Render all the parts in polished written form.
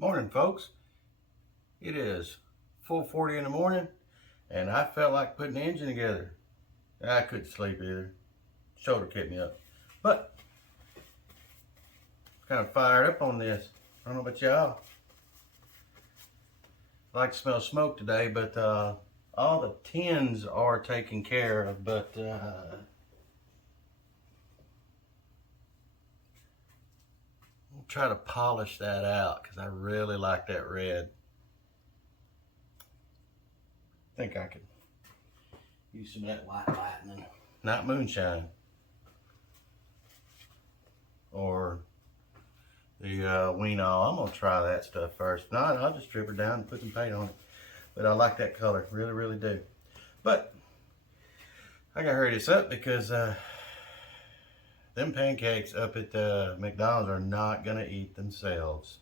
Morning, folks. It is 4:40 in the morning, and I felt like putting the engine together. I couldn't sleep either. Shoulder kept me up, but kind of fired up on this. I don't know about y'all. I like to smell smoke today, but all the tins are taken care of. But I'll try to polish that out because I really like that red. I think I could use some of that white lightning, not moonshine, or the Wean All. I'm gonna try that stuff first. No, I'll just strip her down and put some paint on it. But I like that color, really, really do. But I gotta hurry this up because them pancakes up at McDonald's are not gonna eat themselves.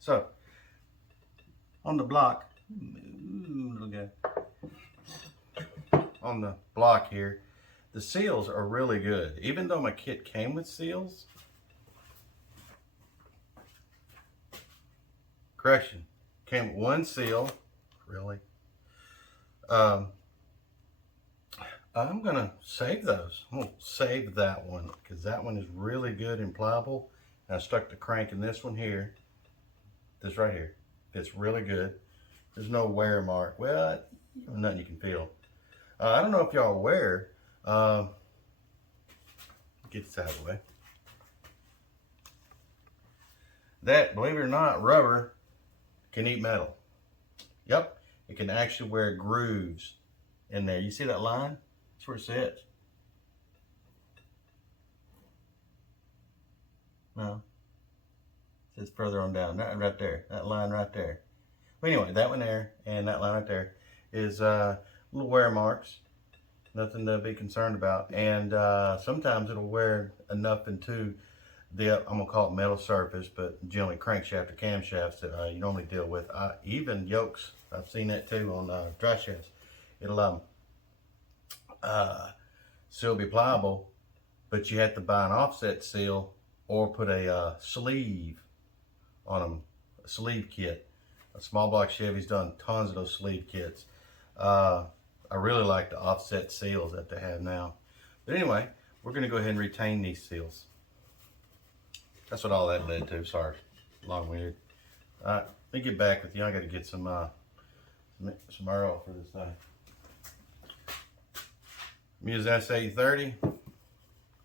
So on the block, look at on the block here, the seals are really good. Even though my kit came with seals, correction, came with one seal, really. I'm gonna save those. I'm gonna save that one because that one is really good and pliable. And I stuck the crank in this one here, this right here. It's really good. There's no wear mark. Well, nothing you can feel. I don't know if y'all are aware. Get this out of the way. That, believe it or not, rubber can eat metal. Yep, it can actually wear grooves in there. You see that line? That's where it sits. No, it says further on down. Right there. That line right there. But anyway, that one there and that line right there is little wear marks. Nothing to be concerned about. And sometimes it'll wear enough into the, I'm gonna call it metal surface, but generally crankshaft or camshafts that you normally deal with. Even yokes, I've seen that too on dry shafts. It'll still be pliable, but you have to buy an offset seal or put a sleeve on them, a sleeve kit. A small block Chevy's done tons of those sleeve kits. I really like the offset seals that they have now. But anyway, we're gonna go ahead and retain these seals. That's what all that led to. Sorry, long-winded. All right, let me get back with you. I got to get some Earl for this thing. I'm using S8030.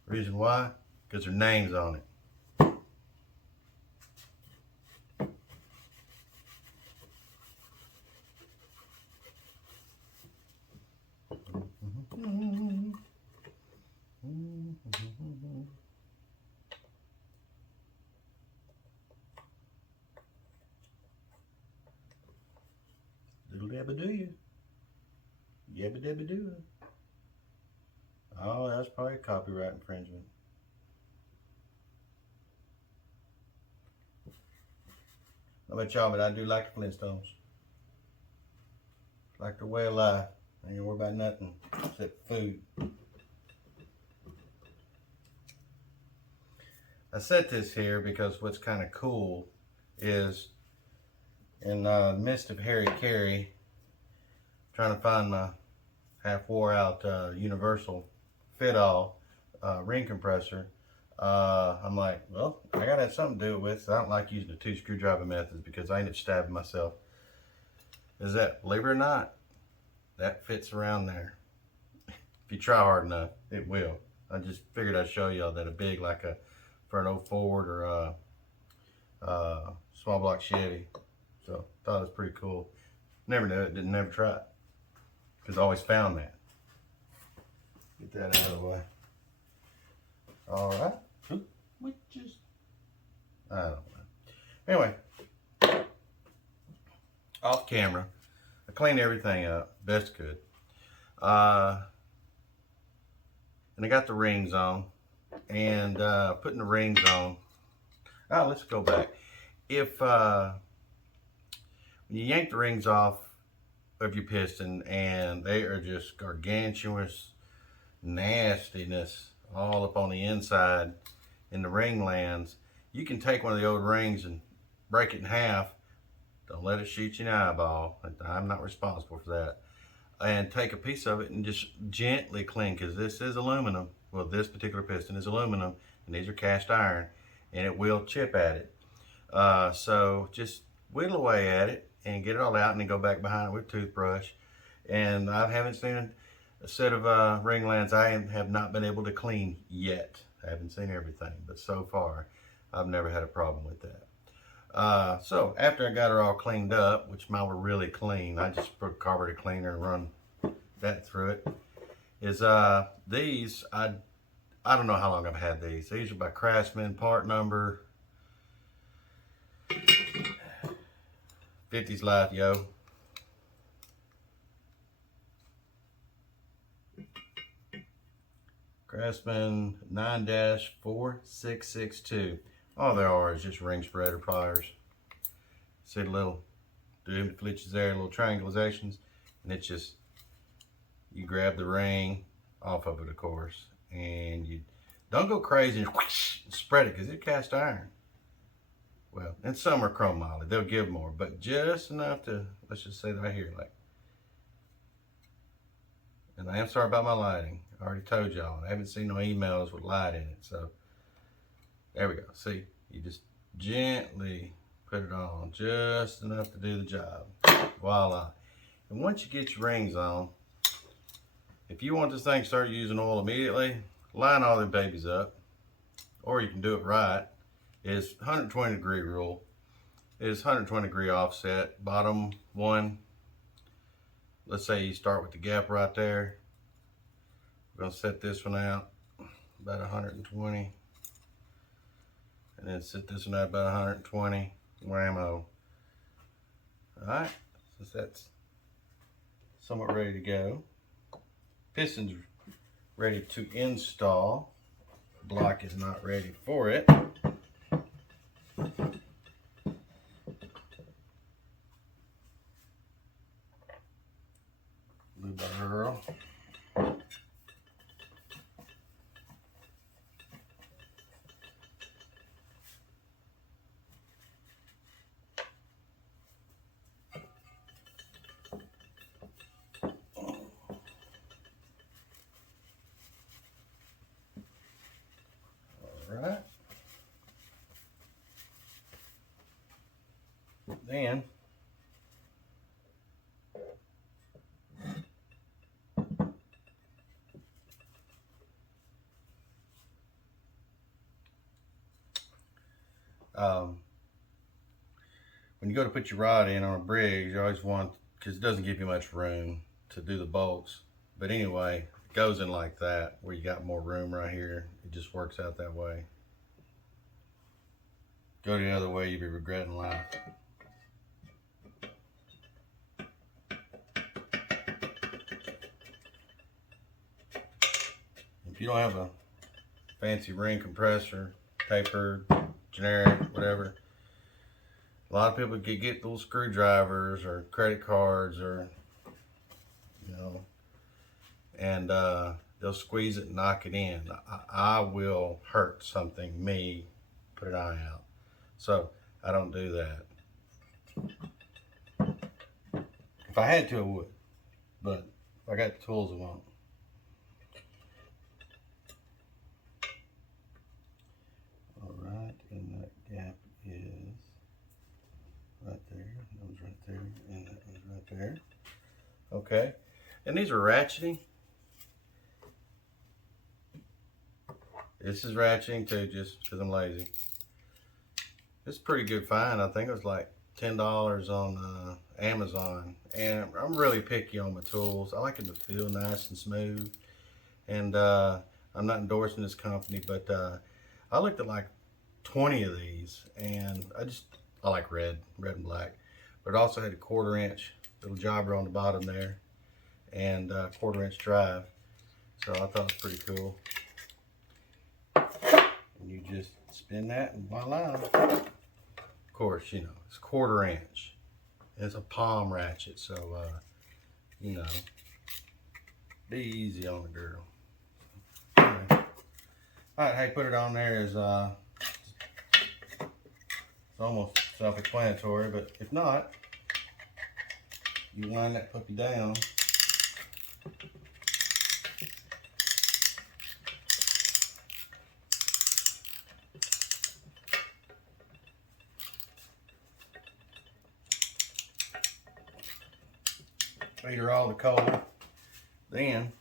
Reason why? Because their name's on it. Little dabba do you? Yabba dabba do. Oh, that's probably a copyright infringement. How about y'all? But I do like the Flintstones. Like their way of life. I ain't gonna worry about nothing except food. I set this here because what's kind of cool is in the midst of Harry Carey, trying to find my half wore out universal fit all ring compressor. I'm like, well, I gotta have something to do it with. I don't like using the 2 screwdriver methods because I end up stabbing myself. Is that, believe it or not, that fits around there. If you try hard enough, it will. I just figured I'd show y'all that a big, like a, for an old Ford or a small block Chevy. So thought it was pretty cool. Never knew it, never try it. Because I always found that. Get that out of the way. All right. Which is, I don't know. Anyway, off camera, I cleaned everything up best could. And I got the rings on. And putting the rings on. Oh, let's go back. If when you yank the rings off of your piston and they are just gargantuous nastiness all up on the inside in the ring lands, you can take one of the old rings and break it in half. Don't let it shoot you in the eyeball. I'm not responsible for that. And take a piece of it and just gently clean, because this is aluminum. Well, this particular piston is aluminum, and these are cast iron, and it will chip at it. So just whittle away at it and get it all out, and then go back behind it with a toothbrush. And I haven't seen a set of ring lands I have not been able to clean yet. I haven't seen everything, but so far I've never had a problem with that. So after I got her all cleaned up, which mine were really clean, I just put carburetor cleaner and run that through it, is these, I don't know how long I've had these. These are by Craftsman, part number 50's life, yo. Craftsman 9-4662. All they are is just ring spreader pliers. See the little doom flitches there, little triangulations, and it's just, you grab the ring off of it, of course, and you don't go crazy and whoosh, spread it, because it's cast iron. Well, and some are chrome moly, they'll give more, but just enough to, let's just say right here, like. And I am sorry about my lighting. I already told y'all, I haven't seen no emails with light in it, so there we go. See, you just gently put it on, just enough to do the job. Voila. And once you get your rings on, if you want this thing to start using oil immediately, line all them babies up, or you can do it right. It's 120 degree rule. It's 120 degree offset, bottom one. Let's say you start with the gap right there. We're gonna set this one out about 120. And then set this one out about 120. Whammo. Alright, since that's somewhat ready to go. Piston's ready to install. Block is not ready for it. Blue barrel. Alright. Then when you go to put your rod in on a Briggs, you always want, because it doesn't give you much room to do the bolts. But anyway, it goes in like that, where you got more room right here. It just works out that way. Go the other way, you'll be regretting life. If you don't have a fancy ring compressor, tapered, generic, whatever, a lot of people could get little screwdrivers or credit cards, or, you know, and they'll squeeze it and knock it in. I will hurt something, me, put an eye out. So I don't do that. If I had to, I would, but if I got the tools, I won't. All right, and that gap is right there, that was right there, and that was right there. Okay, and these are ratcheting. This is ratcheting too, just because I'm lazy. It's a pretty good find. I think it was like $10 on Amazon. And I'm really picky on my tools. I like them to feel nice and smooth. And I'm not endorsing this company, but I looked at like 20 of these, and I like red and black. But it also had a 1/4 inch little jobber on the bottom there, and 1/4 inch drive. So I thought it was pretty cool. And you just spin that and voila. Of course, you know, it's 1/4 inch. It's a palm ratchet, so you know, be easy on the girl. Anyway. All right, how you put it on there is it's almost self-explanatory, but if not, you wind that puppy down. Feed her all the coal. Then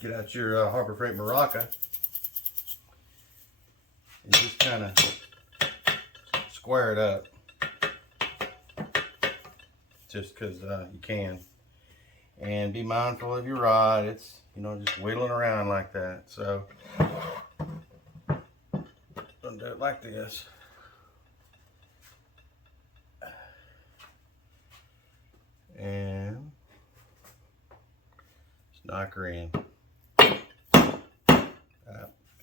get out your Harbor Freight Maraca and just kind of square it up, just because you can. And be mindful of your rod. It's, you know, just wheeling around like that. So don't do it like this. And just knock her in.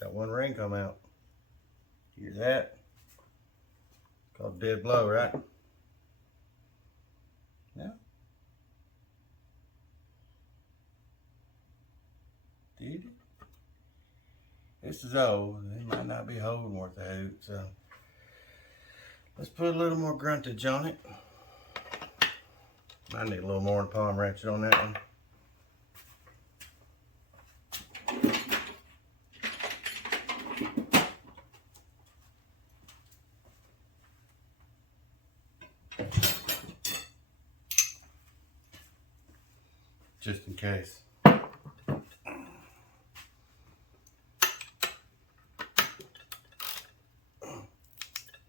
Got one ring come out. Hear that? Called dead blow, right? Yeah. Did it? This is old. It might not be holding worth a hoot, so let's put a little more gruntage on it. I need a little more palm ratchet on that one. Just in case.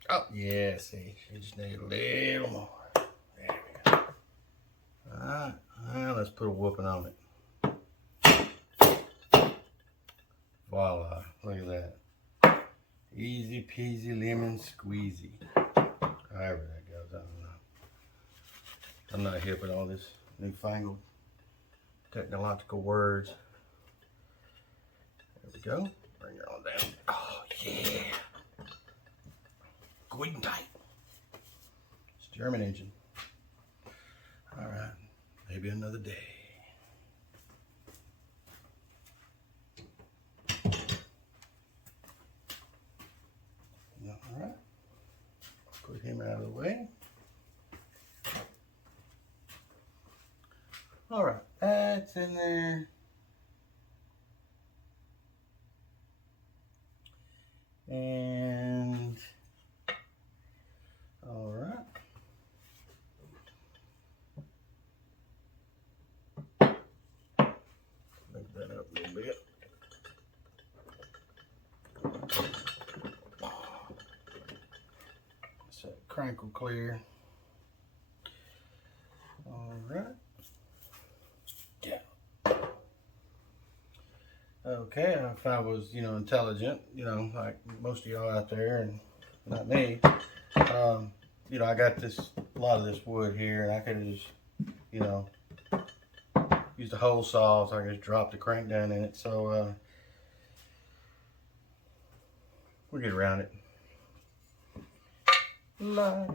Oh, yeah, see, you just need a little more. There we go. Alright, now let's put a whooping on it. Voila, look at that. Easy peasy lemon squeezy. However that goes, I don't know. I'm not hip with all this newfangled technological words. There we go. Bring her on down. Oh, yeah. Good and tight. It's German engine. All right, maybe another day. All right, put him out of the way. All right, that's in there. And all right. Make that up a little bit. So crank will clear. All right. Yeah. Okay, if I was, you know, intelligent, you know, like most of y'all out there, and not me, you know, I got a lot of this wood here, and I could have just, you know, used a hole saw, so I could just drop the crank down in it. So we'll get around it. All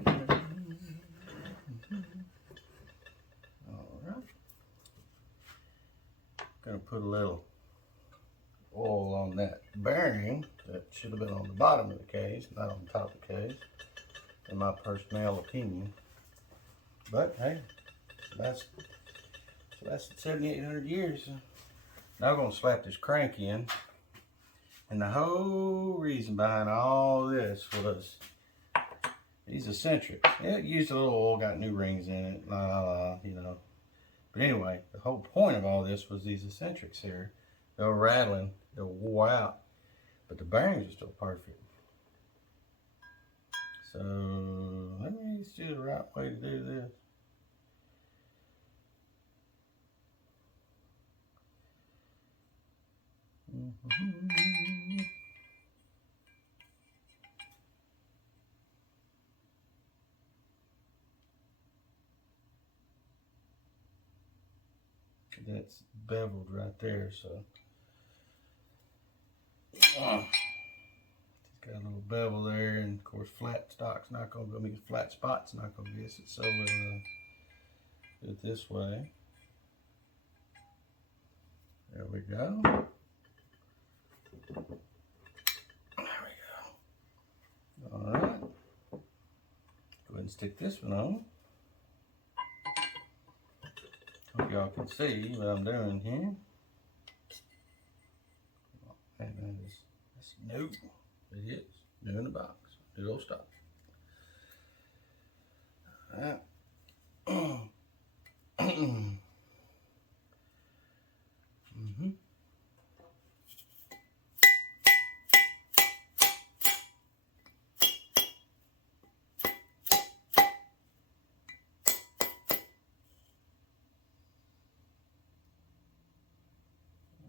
right. Gonna put a little oil on that bearing that should have been on the bottom of the case, not on the top of the case, in my personnel opinion. But hey, that's 7,800 years. Now I'm gonna slap this crank in, and the whole reason behind all this was these eccentrics. It used a little oil, got new rings in it, you know. But anyway, the whole point of all this was these eccentrics here. They were rattling, they were wore out, but the bearings are still perfect. So let me see the right way to do this. That's beveled right there, so it's got a little bevel there, and of course flat stock's not gonna go, I mean flat spot's not gonna miss it. So Do it this way. There we go. There we go. All right. Go ahead and stick this one on. Hope y'all can see what I'm doing here. And that's new. It is new in the box. It'll stop. All right. I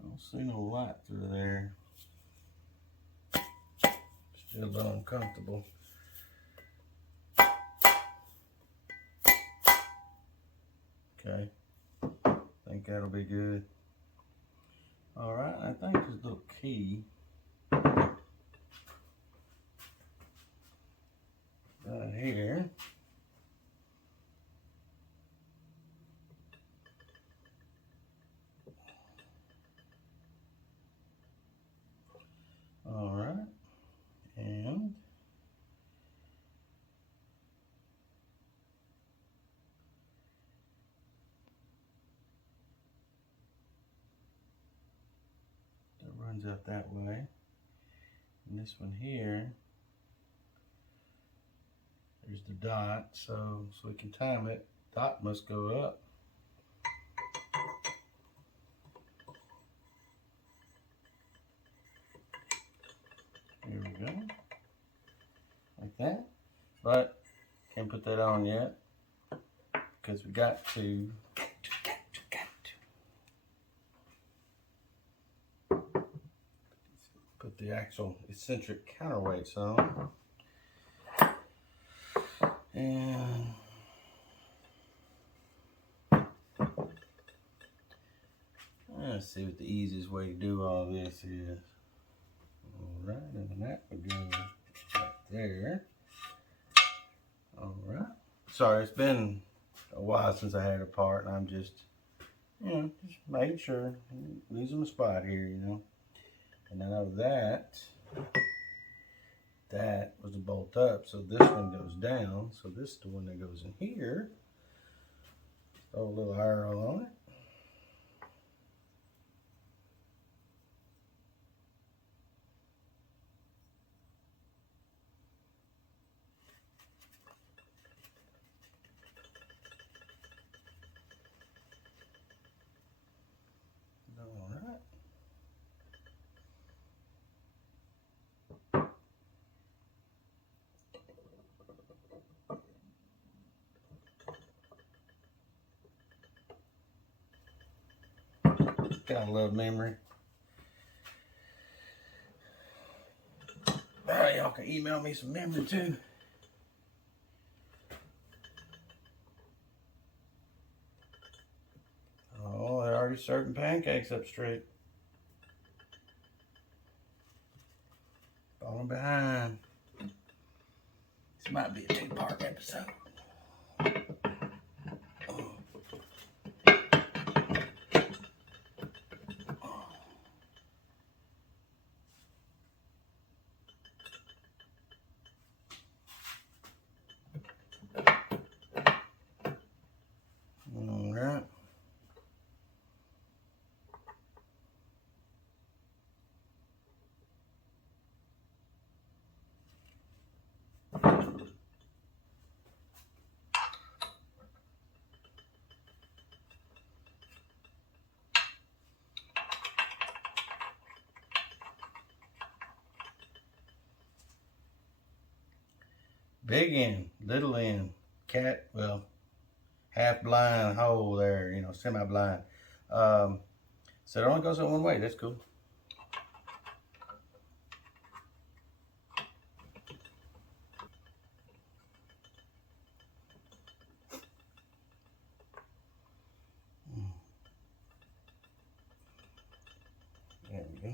don't see no light through there. Still a little uncomfortable. Okay, I think that'll be good. All right, I think there's a little key right here. All right, and that runs out that way. And this one here, there's the dot, so we can time it. Dot must go up. Here we go, like that. But can't put that on yet because we got to put the actual eccentric counterweights on. And let's see what the easiest way to do all this is. All right, and then that would go right there. All right. Sorry, it's been a while since I had a part, and I'm just, just making sure, losing my spot here, And then out of that was a bolt up, so this one goes down. So this is the one that goes in here. Throw a little arrow on it. All right. Gotta love memory. Alright, y'all can email me some memory too. Oh, they're already serving pancakes up straight. Falling behind. This might be a 2-part episode. All right. Big end, little end, cat, well, half blind hole there, semi-blind. So it only goes in one way, that's cool. There we go.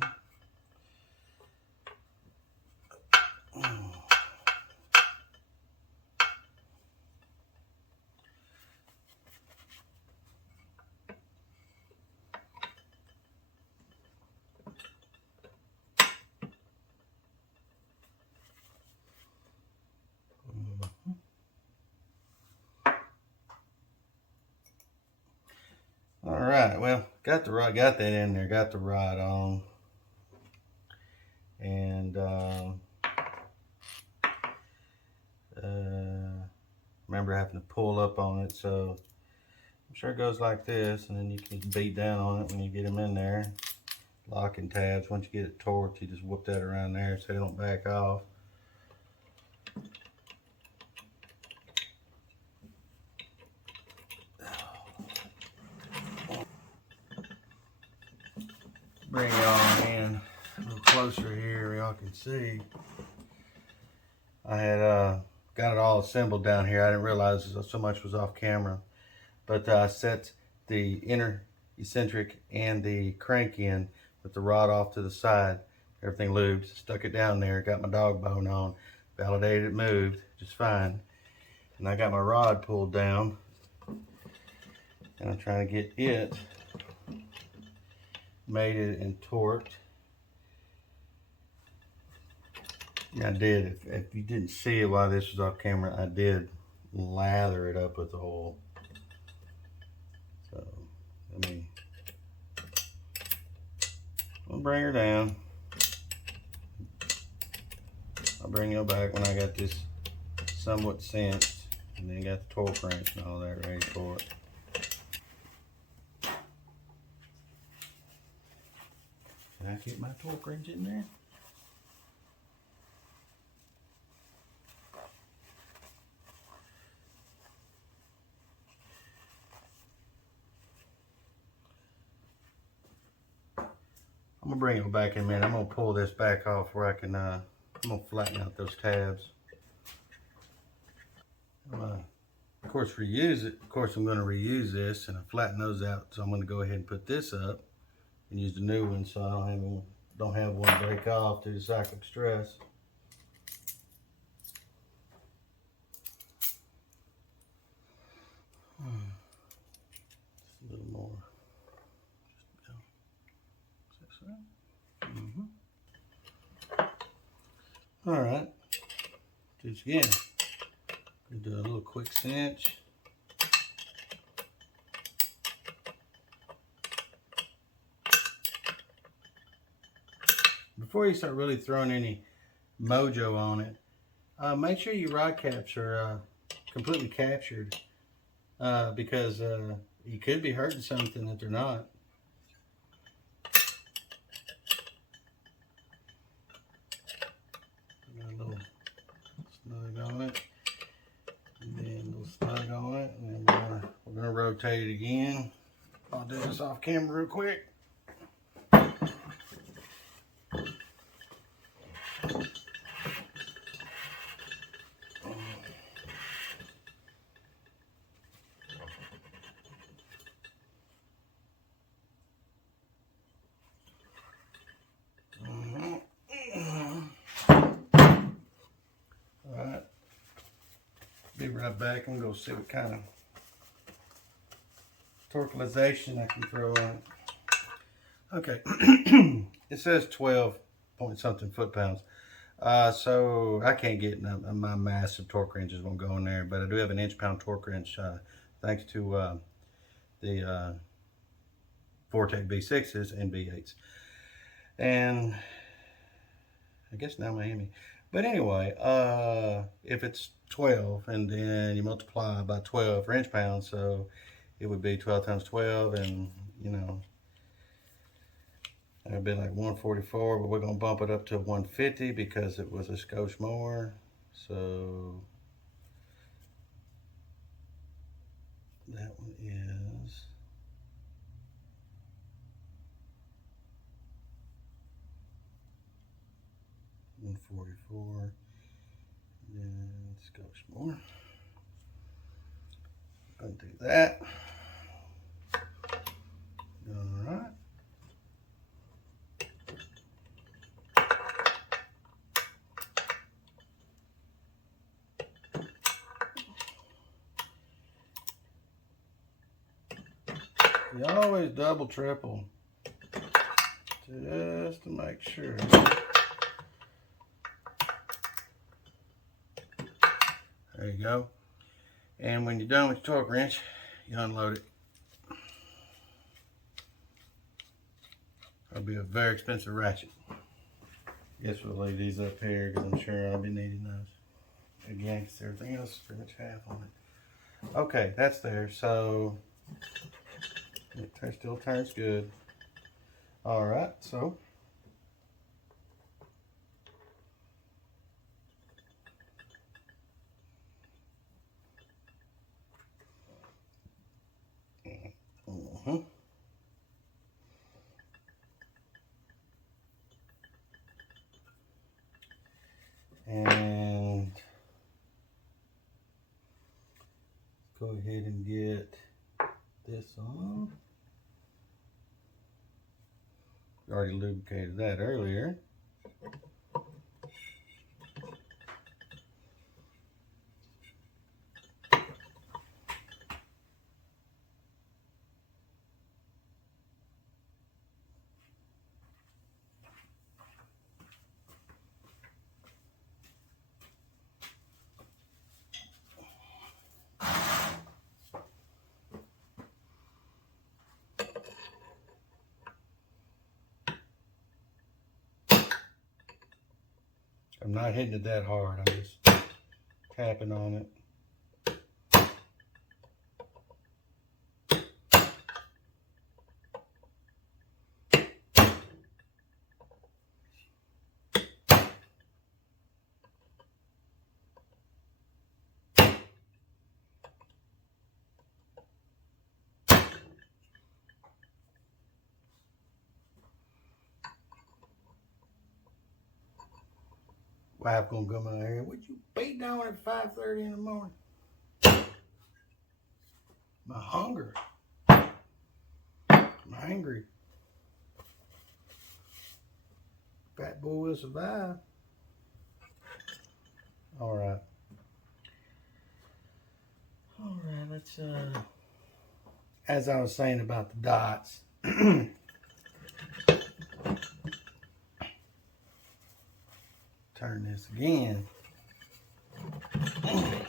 right, well, got that in there, got the rod on, and remember having to pull up on it, so I'm sure it goes like this, and then you can beat down on it when you get them in there. Locking tabs. Once you get it torqued, you just whoop that around there so they don't back off. Bring y'all in a little closer here, y'all can see. I had got it all assembled down here. I didn't realize so much was off camera, but I set the inner eccentric and the crank in with the rod off to the side. Everything lubed, stuck it down there, got my dog bone on, validated it moved just fine. And I got my rod pulled down, and I'm trying to get it mated and torqued. Yeah, I did. If you didn't see it while this was off camera, I did lather it up with oil. So, I'll bring her down. I'll bring you back when I got this somewhat cinched, and then got the torque wrench and all that ready for it. Can I get my torque wrench in there? I'm gonna bring it back in a minute. I'm gonna pull this back off where I can, I'm gonna flatten out those tabs. Of course, reuse it. Of course, I'm gonna reuse this and I flatten those out. So I'm gonna go ahead and put this up and use the new one so I don't have one break off due to cyclic stress. Just a little more. All right, do this again. Do a little quick cinch. Before you start really throwing any mojo on it, make sure your rod caps are completely captured, because you could be hurting something that they're not. Got a little snug on it, and then a little snug on it, and then we're gonna rotate it again. I'll do this off camera real quick. Alright, be right back. I'm gonna go see what kind of torqueization I can throw on it. Okay, it says 12 point something foot-pounds. So I can't get my massive torque wrenches won't go in there, but I do have an inch-pound torque wrench, thanks to the Vortec V6s and V8s. And I guess now Miami. But anyway, if it's 12 and then you multiply by 12 for inch-pounds, so it would be 12 times 12, and you know, it'd be like 144, but we're gonna bump it up to 150 because it was a skosh more. So that one is 144, and skosh more. Gonna do that. All right. You always double, triple, just to make sure. There you go. And when you're done with your torque wrench, you unload it. be a very expensive ratchet. Guess we'll leave these up here because I'm sure I'll be needing those again, because everything else is pretty much half on it. Okay, that's there. So it still turns good. All right, so and go ahead and get this on. Already lubricated that earlier. I'm not hitting it that hard. I'm just tapping on it. Wife gonna come out here. Would you be down at 5:30 in the morning? My hunger. I'm hungry. Fat boy will survive. All right. All right. Let's. As I was saying about the dots. Turn this again. Alright,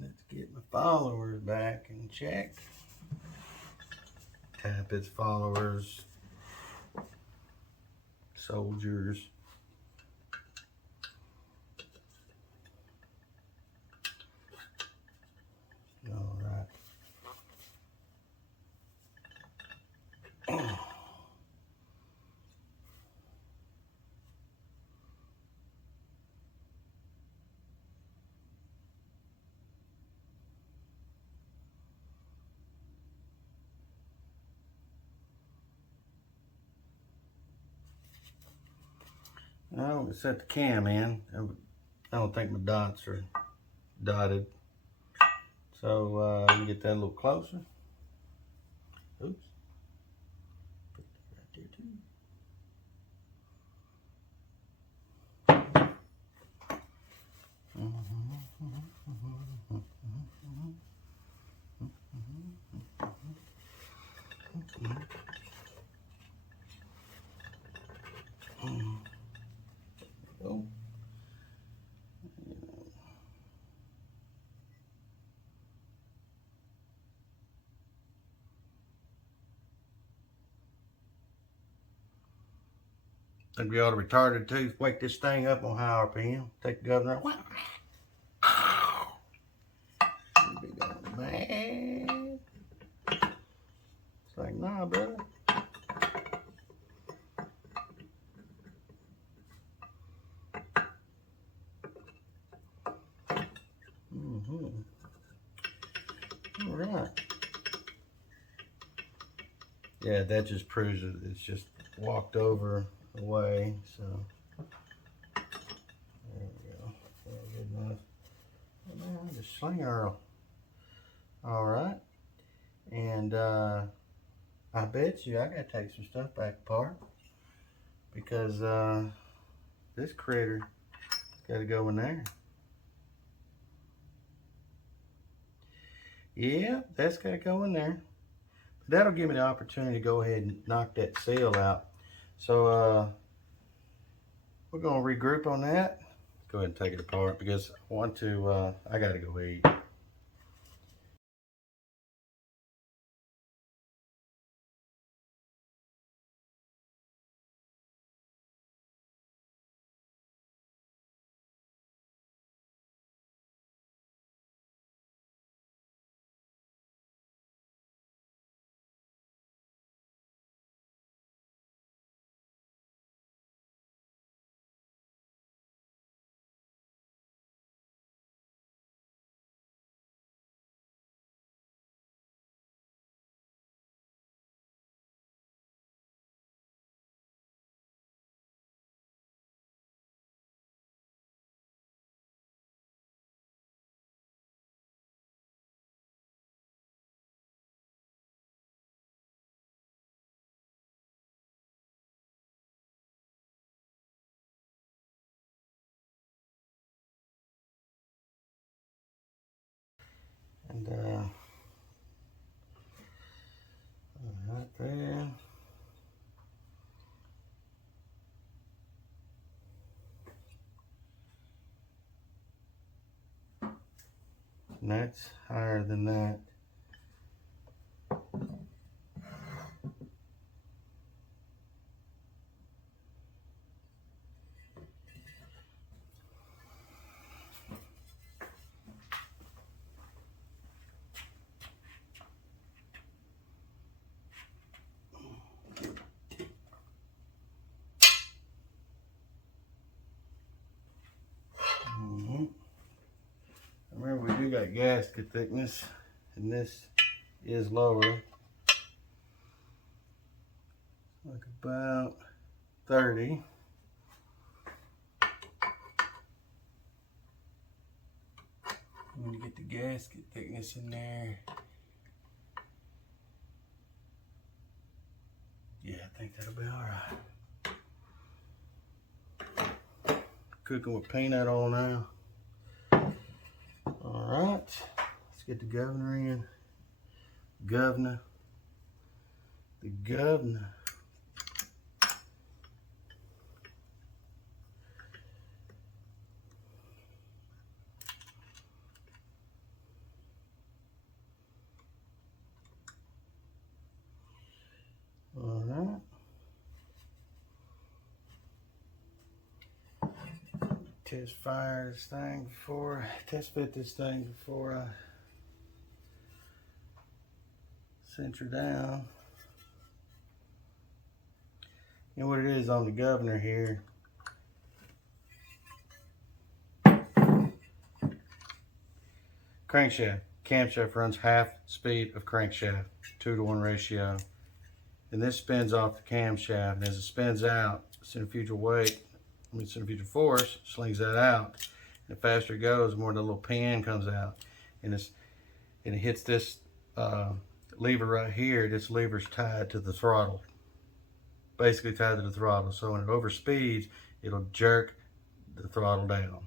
let's get my followers back and check. Tap its followers, soldiers. Alright. Now we set the cam in. I don't think my dots are dotted. So let me get that a little closer. Oops. Put that right there too. Go. Think we ought to retarded tooth, wake this thing up on high RPM. Take the governor. Be going mad. It's like, nah, brother. All right. Yeah, that just proves it. It's just walked over away. So there we go. Good enough. And just sling Earl. All right. And I bet you I gotta take some stuff back apart because this critter got to go in there. Yeah, that's got to go in there. But that'll give me the opportunity to go ahead and knock that seal out. So we're going to regroup on that. go ahead and take it apart because I want to, I gotta go eat. And right there. And that's higher than that. Remember, we do got gasket thickness, and this is lower, like about 30. I'm gonna get the gasket thickness in there. Yeah, I think that'll be all right. Cooking with peanut oil now. All right, let's get the governor in. Governor. The governor. All right. Test fire this thing before, test fit this thing before I center down. You know what it is on the governor here? Crankshaft. Camshaft runs half speed of crankshaft, 2-to-1 ratio. And this spins off the camshaft, and as it spins out, centrifugal weight, centrifugal force slings that out. And the faster it goes, the more the little pin comes out. And it hits this lever right here. This lever's tied to the throttle. Basically tied to the throttle. So when it overspeeds, it'll jerk the throttle down.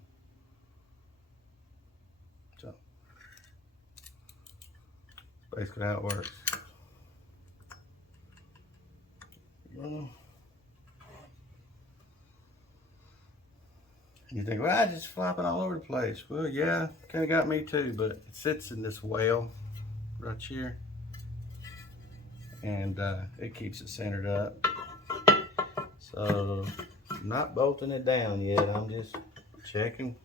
So basically how it works. You think, well, I just flopping all over the place. Well, yeah, kind of got me too, but it sits in this well right here, and it keeps it centered up. So, I'm not bolting it down yet. I'm just checking,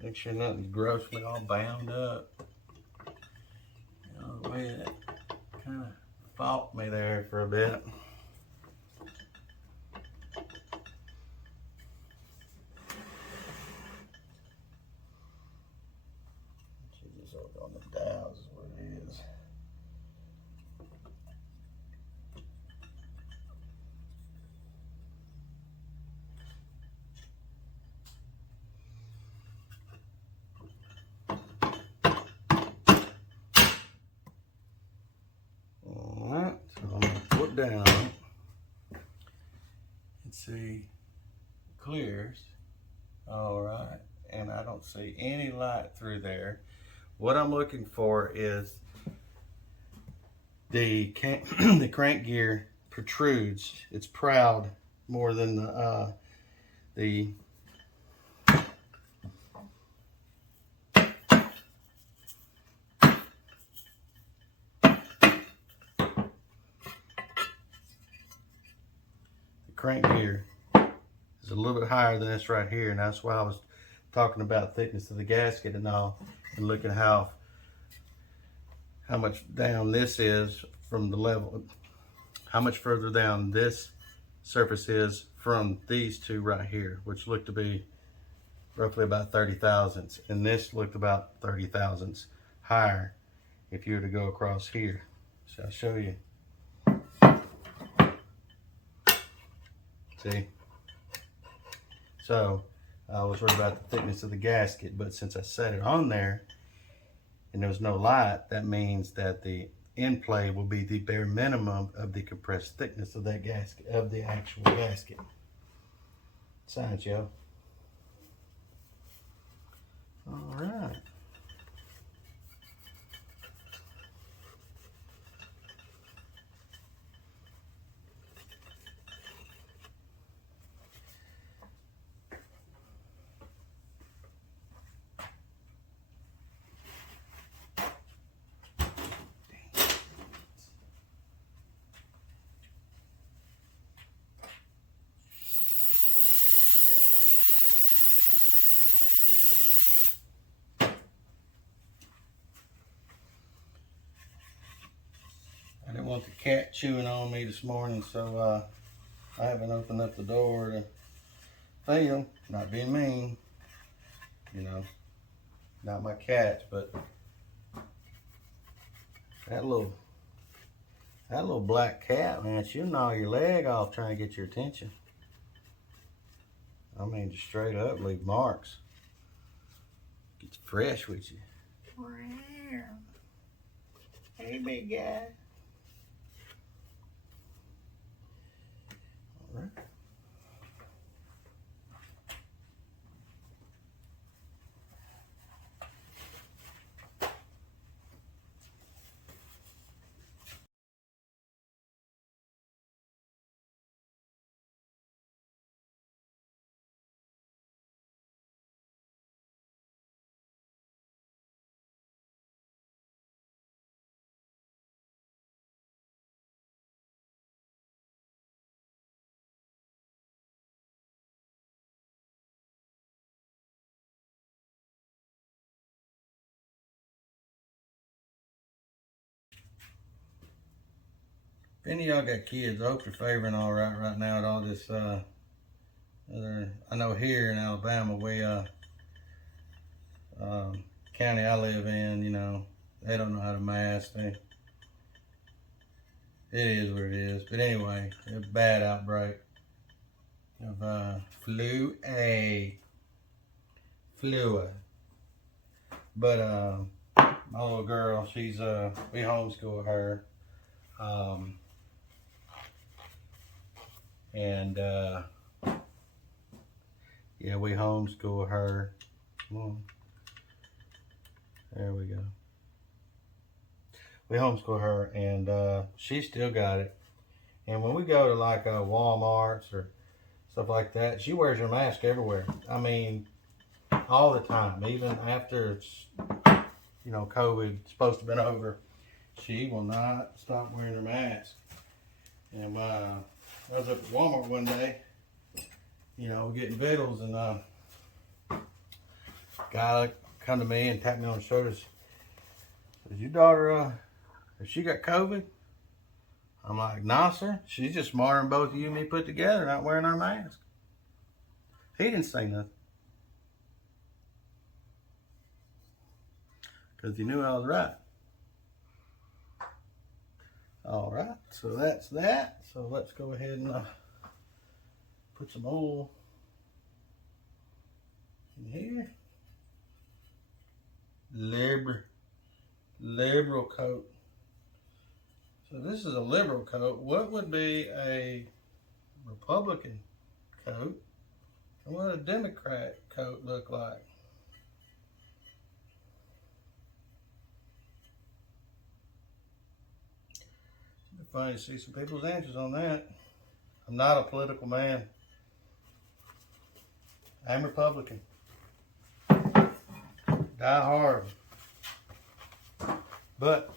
make sure nothing's grossly all bound up. You know, the way that kind of fought me there for a bit. On the dials is what it is. Alright, so I'm going to put down and see clears. Alright, and I don't see any light through there. What I'm looking for is the crank gear protrudes. It's proud more than the crank gear is a little bit higher than this right here, and that's why I was talking about thickness of the gasket and all, and looking how much down this is from the level, how much further down this surface is from these two right here, which look to be roughly about 30 thousandths, and this looked about 30 thousandths higher if you were to go across here. So I'll show you. See? So I was worried about the thickness of the gasket, but since I set it on there and there was no light, that means that the end play will be the bare minimum of the compressed thickness of that gasket, of the actual gasket. Science, yo. All right. I didn't want the cat chewing on me this morning, so I haven't opened up the door to feed him. Not being mean, you know, not my cats, but that little black cat, man, she'll gnaw your leg off trying to get your attention. I mean, just straight up leave marks. Gets fresh with you. Hey, big guy. All right. If any of y'all got kids, I hope you're favoring all right now at all this I know here in Alabama, county I live in, you know, they don't know how to mask. It is what it is. But anyway, a bad outbreak of flu. But my little girl, she's we homeschool her. And yeah, we homeschool her. Come on. There we go. We homeschool her, and she still got it. And when we go to like Walmarts or stuff like that, she wears her mask everywhere. I mean, all the time, even after it's, you know, COVID's supposed to have been over, she will not stop wearing her mask. And I was up at Walmart one day, you know, getting victuals, and guy come to me and tapped me on the shoulder. Says, "Your daughter, has she got COVID?" I'm like, "Nah, sir. She's just smarter than both of you and me put together, not wearing our mask." He didn't say nothing, because he knew I was right. All right, so that's that. So let's go ahead and put some oil in here. Liberal coat. So this is a liberal coat. What would be a Republican coat? And what would a Democrat coat look like? It'd be funny to see some people's answers on that. I'm not a political man. I'm Republican. Die hard. But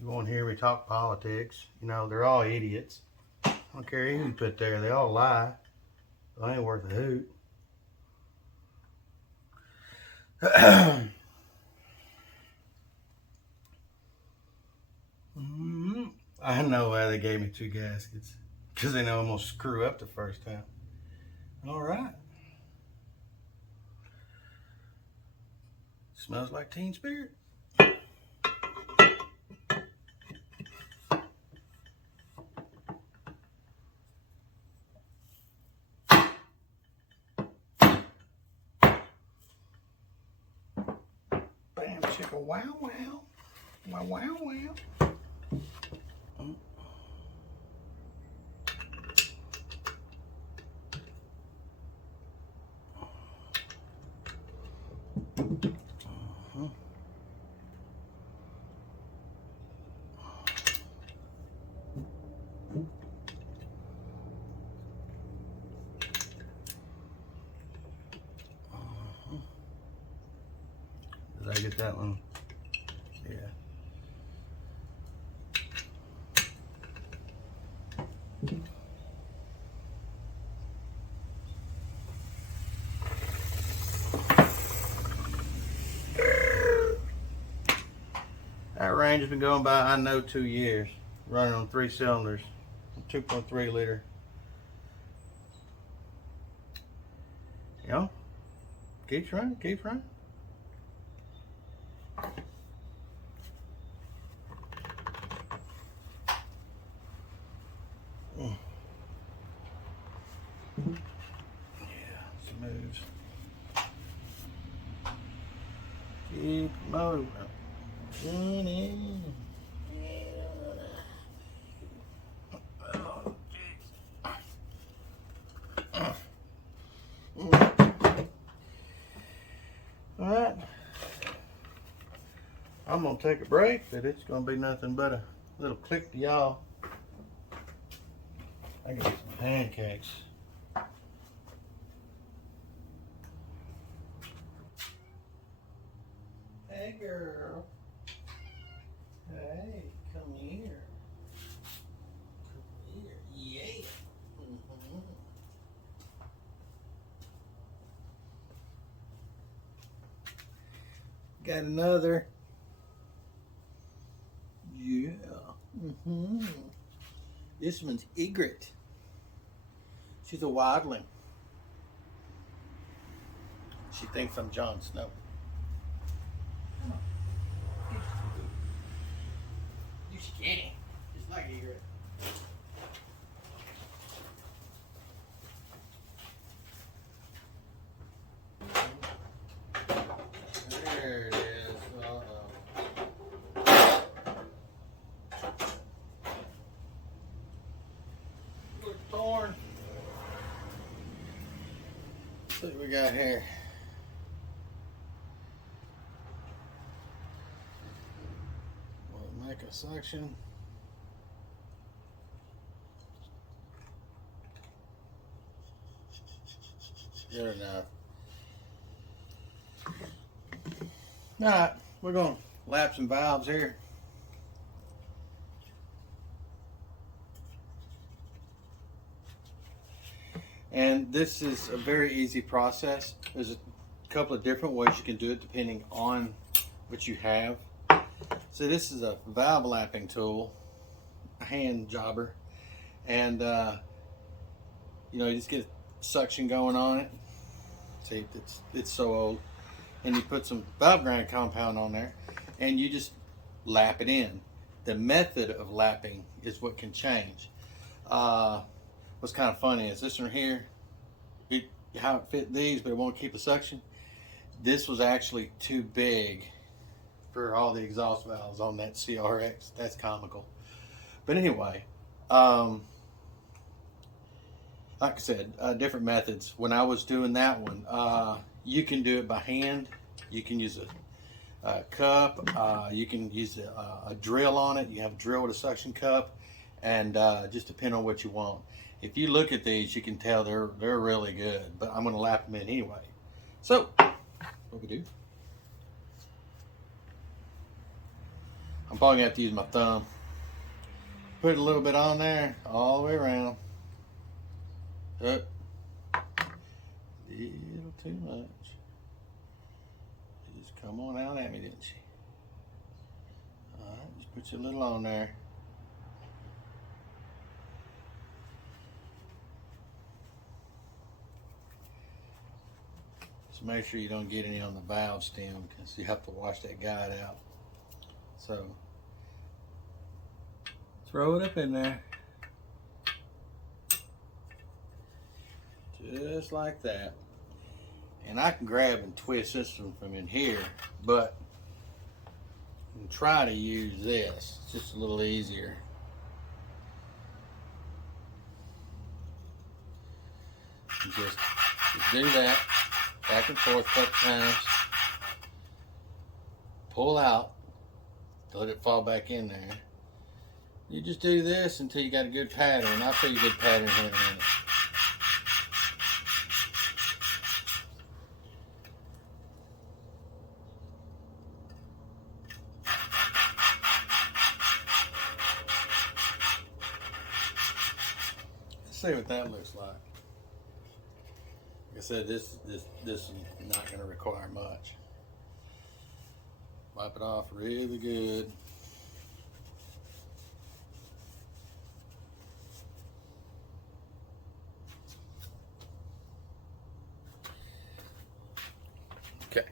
you won't hear me talk politics. You know, they're all idiots. I don't care who you put there, they all lie. They ain't worth a hoot. I know why they gave me 2 gaskets. Because they know I'm going to screw up the first time. All right. Smells like Teen Spirit. Bam, chicka, wow, wow. Wow, wow, wow. Did I get that one? Yeah. That range has been going by, I know, 2 years. Running on 3 cylinders. 2.3 liter. You know? Keeps running, keeps running. Yeah, smooth. Keep moving. Alright. I'm gonna take a break, but it's gonna be nothing but a little click to y'all. I got some pancakes. Hey girl. Hey, come here. Come here. Yeah. Got another. Yeah. This one's Egret. She's a wildling. She thinks I'm Jon Snow. Come on. You can. Just like Egret. There it is. Look torn. Let's see what we got here. We'll make a section. Good enough. Alright, we're going to lap some valves here. And this is a very easy process. There's a couple of different ways you can do it depending on what you have. So this is a valve lapping tool, a hand jobber, and you just get suction going on it. See, it's so old. And you put some valve grind compound on there, and you just lap it in. The method of lapping is what can change. What's kind of funny is this one here, how it fit these, but it won't keep the suction. This was actually too big for all the exhaust valves on that CRX. That's comical. But anyway, like I said, different methods. When I was doing that one, you can do it by hand. You can use a cup. You can use a drill on it. You have a drill with a suction cup, and just depend on what you want. If you look at these, you can tell they're really good. But I'm going to lap them in anyway. So, what we do? I'm probably going to have to use my thumb. Put a little bit on there, all the way around. Up. Little too much. She just come on out at me, didn't she? Alright, just put your little on there. Just make sure you don't get any on the valve stem because you have to wash that guide out. So, throw it up in there. Just like that. And I can grab and twist this one from in here, but you can try to use this. It's just a little easier. Just do that back and forth a couple times. Pull out, let it fall back in there. You just do this until you got a good pattern. I'll show you a good pattern here in a minute. See what that looks like. Like I said, this is not going to require much. Wipe it off really good. Okay.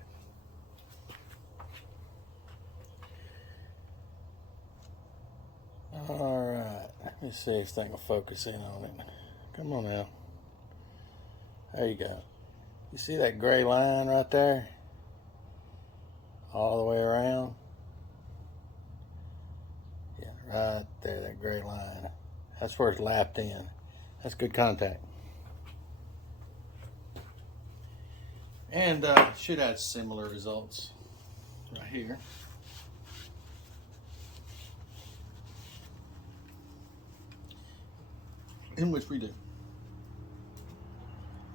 All right. Let me see if I can focus in on it. Come on now. There you go. You see that gray line right there? All the way around? Yeah, right there, that gray line. That's where it's lapped in. That's good contact. And should have similar results right here. In which we do.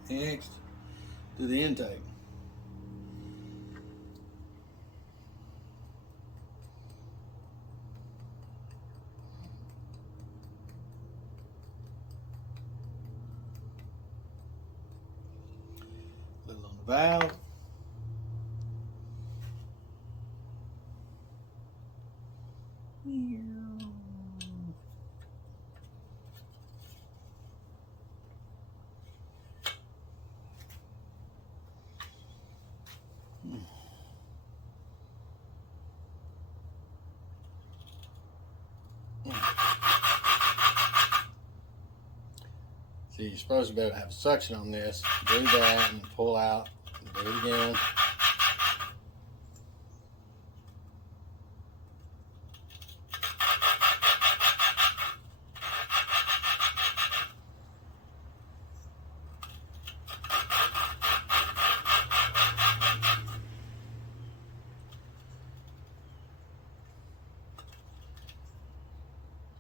Next, to the intake. A little on the valve. See, you're supposed to be able to have suction on this. Do that and pull out. And do it again.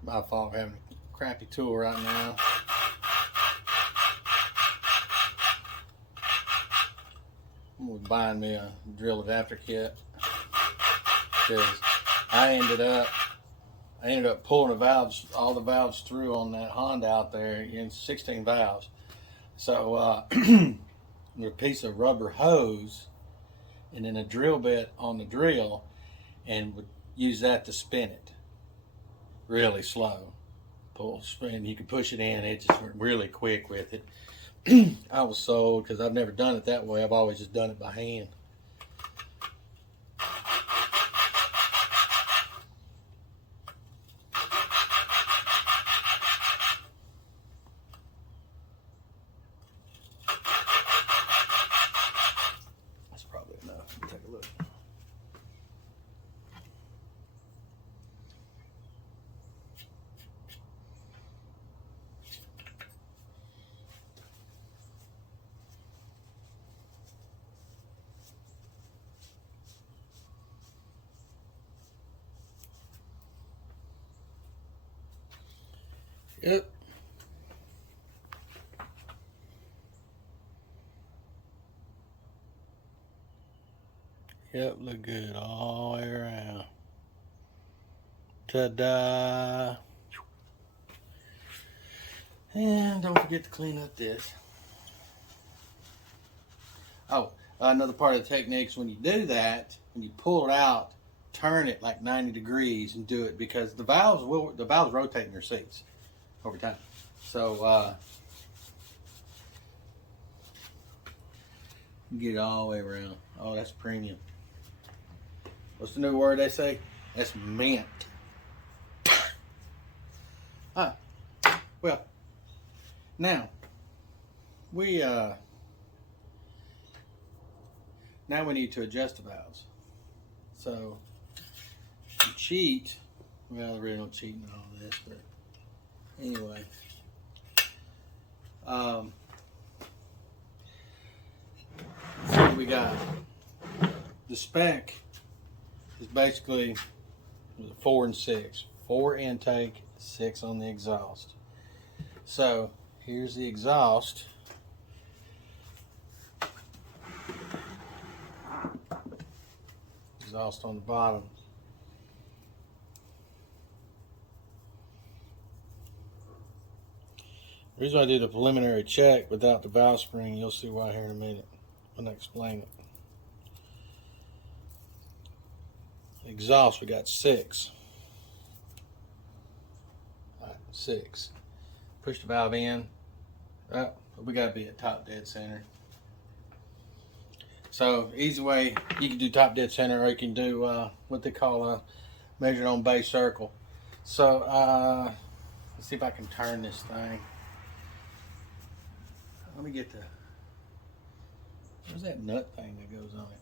My fault for having a crappy tool right now. I'm gonna buy me a drill adapter kit because I ended up pulling the valves, all the valves through on that Honda out there in 16 valves. So a piece of rubber hose and then a drill bit on the drill, and would use that to spin it really slow. Pull, spin, you can push it in, it just went really quick with it. I was sold because I've never done it that way. I've always just done it by hand. That's probably enough. Take a look. Yep. Yep, look good all the way around. Ta-da! And don't forget to clean up this. Oh, another part of the technique is when you do that, when you pull it out, turn it like 90 degrees and do it, because the valves rotate in their seats over time. So get it all the way around. Oh, that's premium. What's the new word they say? That's mint. Well, now we need to adjust the valves. So you cheat. Well, there really no cheating in all this, but anyway. So what we got? The spec is basically 4 and 6. 4 intake, 6 on the exhaust. So here's the exhaust. Exhaust on the bottom. The reason I did a preliminary check without the valve spring, you'll see why here in a minute when I explain it. Exhaust, we got 6. All right, 6. Push the valve in. We got to be at top dead center. So easy way, you can do top dead center, or you can do what they call measured on base circle. So let's see if I can turn this thing. Let me get the, where's that nut thing that goes on it?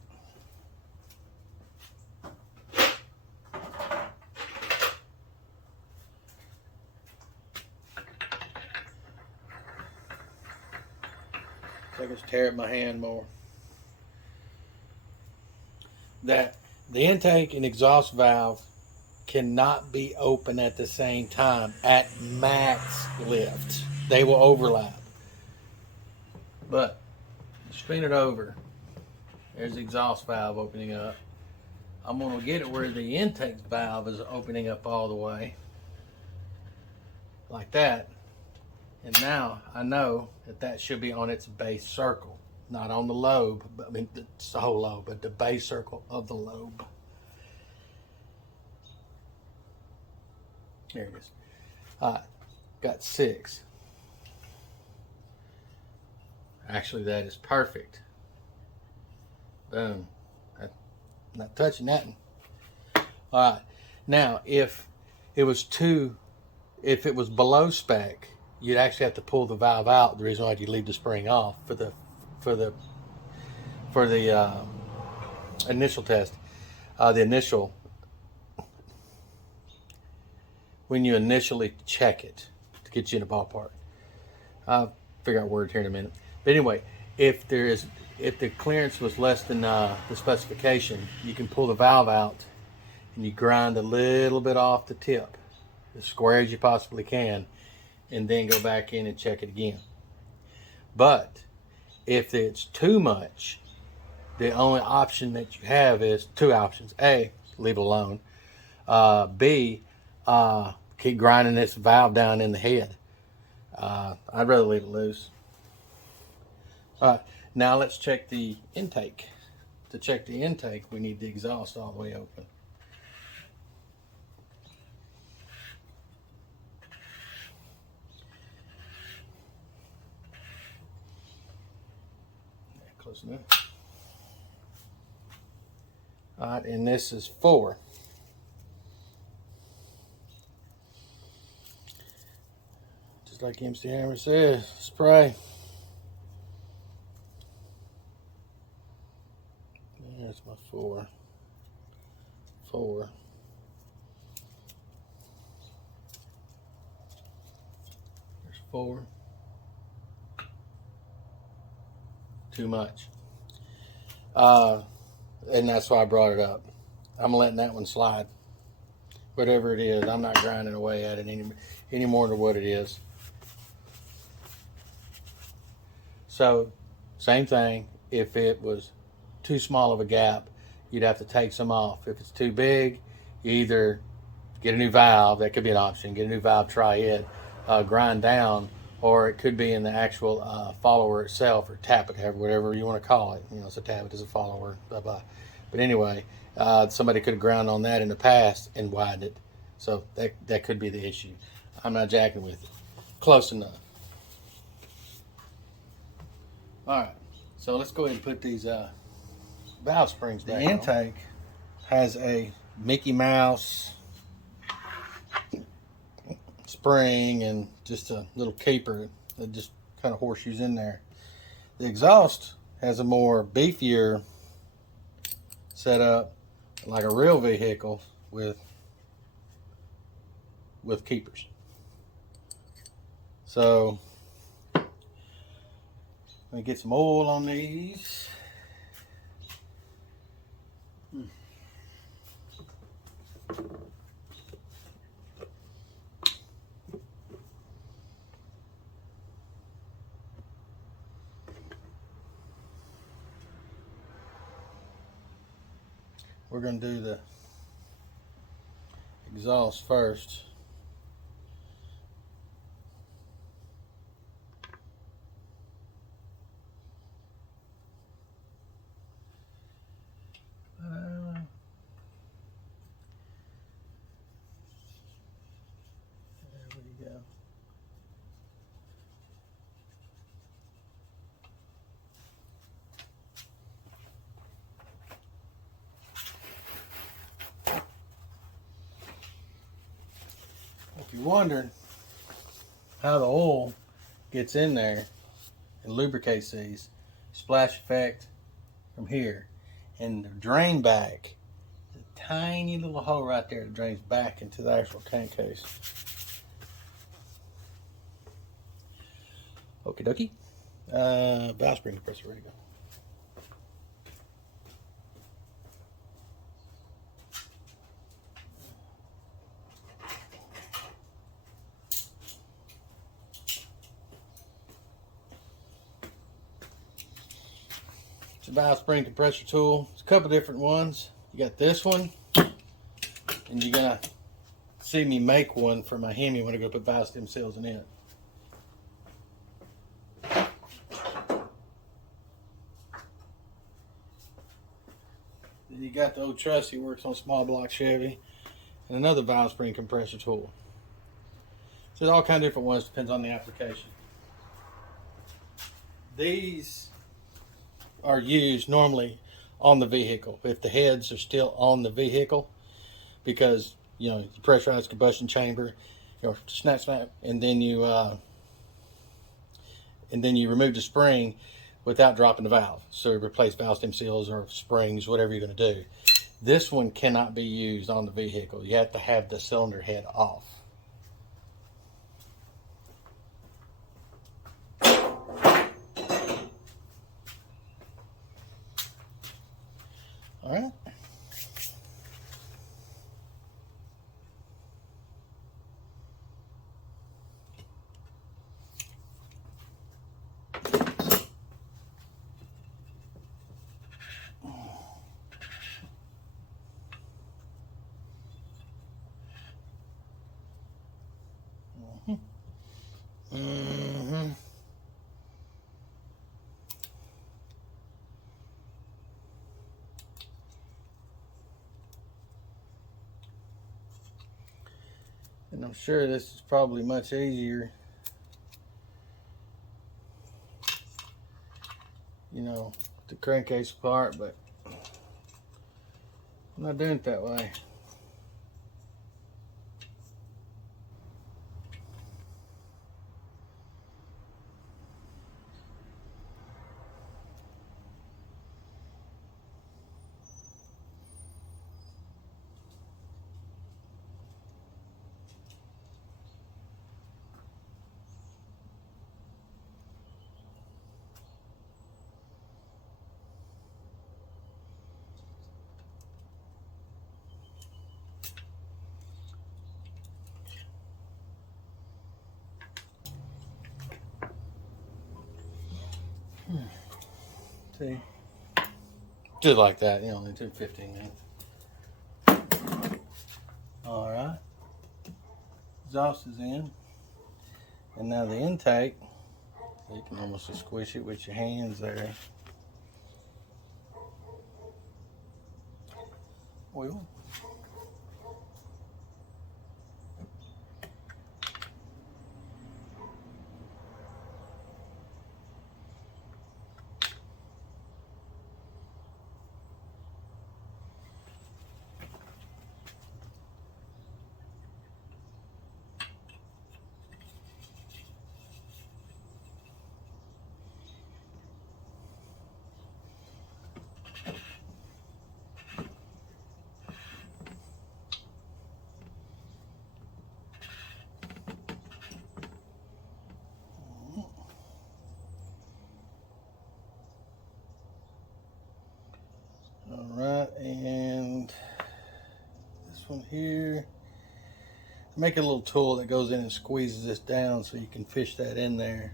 I can just tear up my hand more. That the intake and exhaust valve cannot be open at the same time at max lift. They will overlap. But spin it over. There's the exhaust valve opening up. I'm going to get it where the intake valve is opening up all the way. Like that. And now I know that that should be on its base circle. Not on the lobe, but I mean it's the whole lobe, but the base circle of the lobe. There it is. All right, got 6. Actually, that is perfect. Boom. I'm not touching that one. All right. Now, if it was below spec, you'd actually have to pull the valve out. The reason why you leave the spring off for the initial test, when you initially check it to get you in a ballpark. I'll figure out words here in a minute. But anyway, if the clearance was less than the specification, you can pull the valve out and you grind a little bit off the tip, as square as you possibly can, and then go back in and check it again. But if it's too much, the only option that you have is 2 options. A, leave it alone. B, keep grinding this valve down in the head. I'd rather leave it loose. All right, now let's check the intake. To check the intake, we need the exhaust all the way open. Close enough. All right, and this is 4. Just like MC Hammer says, spray. There's my 4. 4. There's 4. Too much. And that's why I brought it up. I'm letting that one slide. Whatever it is, I'm not grinding away at it any more than what it is. So, same thing. If it was too small of a gap, you'd have to take some off. If it's too big, you either get a new valve. That could be an option. Get a new valve, try it, grind down, or it could be in the actual follower itself, or tappet, whatever you want to call it. You know, so tappet is a follower, blah blah. But anyway, somebody could have ground on that in the past and widened it, so that could be the issue. I'm not jacking with it. Close enough. All right, so let's go ahead and put these valve springs back. The intake has a Mickey Mouse spring and just a little caper that just kind of horseshoes in there. The exhaust has a more beefier setup, like a real vehicle with keepers. So let me get some oil on these. We're going to do the exhaust first. There we go. If you're wondering how the oil gets in there and lubricates these, splash effect from here, and the drain back, the tiny little hole right there that drains back into the actual tank case. Okie dokie. Valve spring compressor ready to go. It's a valve spring compressor tool. It's a couple different ones. You got this one, and you're gonna see me make one for my Hemi when I go put valve stem seals in it. Then you got the old trusty, works on small block Chevy, and another valve spring compressor tool. So there's all kinds of different ones, depends on the application. These are used normally on the vehicle if the heads are still on the vehicle, because you know, the pressurized combustion chamber, you know, snap, and then you remove the spring without dropping the valve. So replace valve stem seals or springs, whatever you're going to do. This one cannot be used on the vehicle. You have to have the cylinder head off. All right. And I'm sure this is probably much easier, you know, the crankcase part, but I'm not doing it that way. See, just like that, you know, it took 15 minutes. All right, exhaust is in. And now the intake, you can almost just squish it with your hands there. Oil. All right, and this one here, make a little tool that goes in and squeezes this down so you can fish that in there.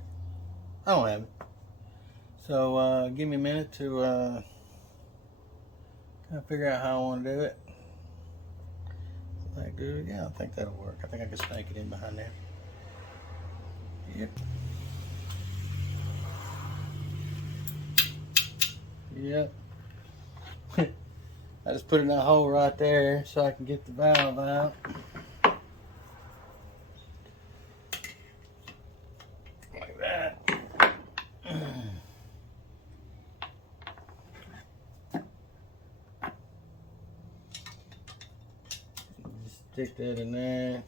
I don't have it. So give me a minute to kind of figure out how I want to do it. Is that good? Yeah, I think that'll work. I think I can snake it in behind there. Yep. Yep. I just put it in that hole right there so I can get the valve out. Like that. Just stick that in there.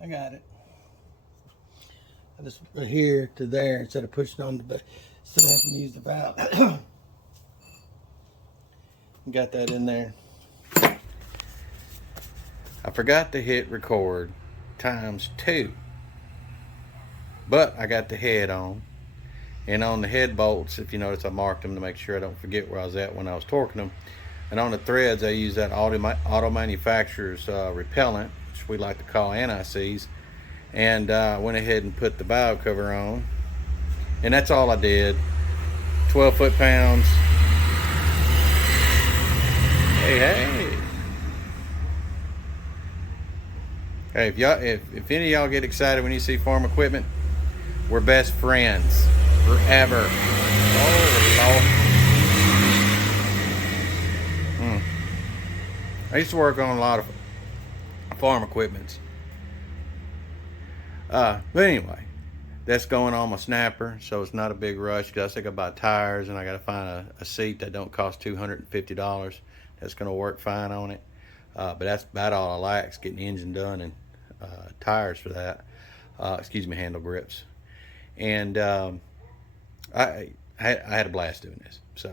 I got it. I just put here to there instead of pushing on the back, instead of having to use the valve. Got that in there. I forgot to hit record ×2, but I got the head on, and on the head bolts, if you notice, I marked them to make sure I don't forget where I was at when I was torquing them. And on the threads, I use that auto manufacturer's repellent, which we like to call anti-seize, and went ahead and put the valve cover on, and that's all I did. 12 foot-pounds. Hey. Hey, if any of y'all get excited when you see farm equipment, we're best friends forever. Oh Lord. I used to work on a lot of farm equipments. But anyway, that's going on my snapper, so it's not a big rush because I think about tires, and I got to find a seat that don't cost $250. That's going to work fine on it. But that's about all I like, is getting the engine done and tires for that. Excuse me, handle grips. And I had a blast doing this. So,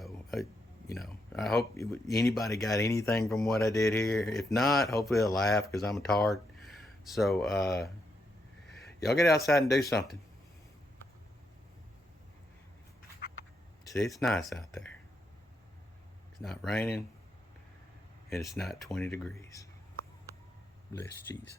I hope anybody got anything from what I did here. If not, hopefully they'll laugh because I'm a tard. So, y'all get outside and do something. See, it's nice out there. It's not raining, and it's not 20 degrees. Bless Jesus.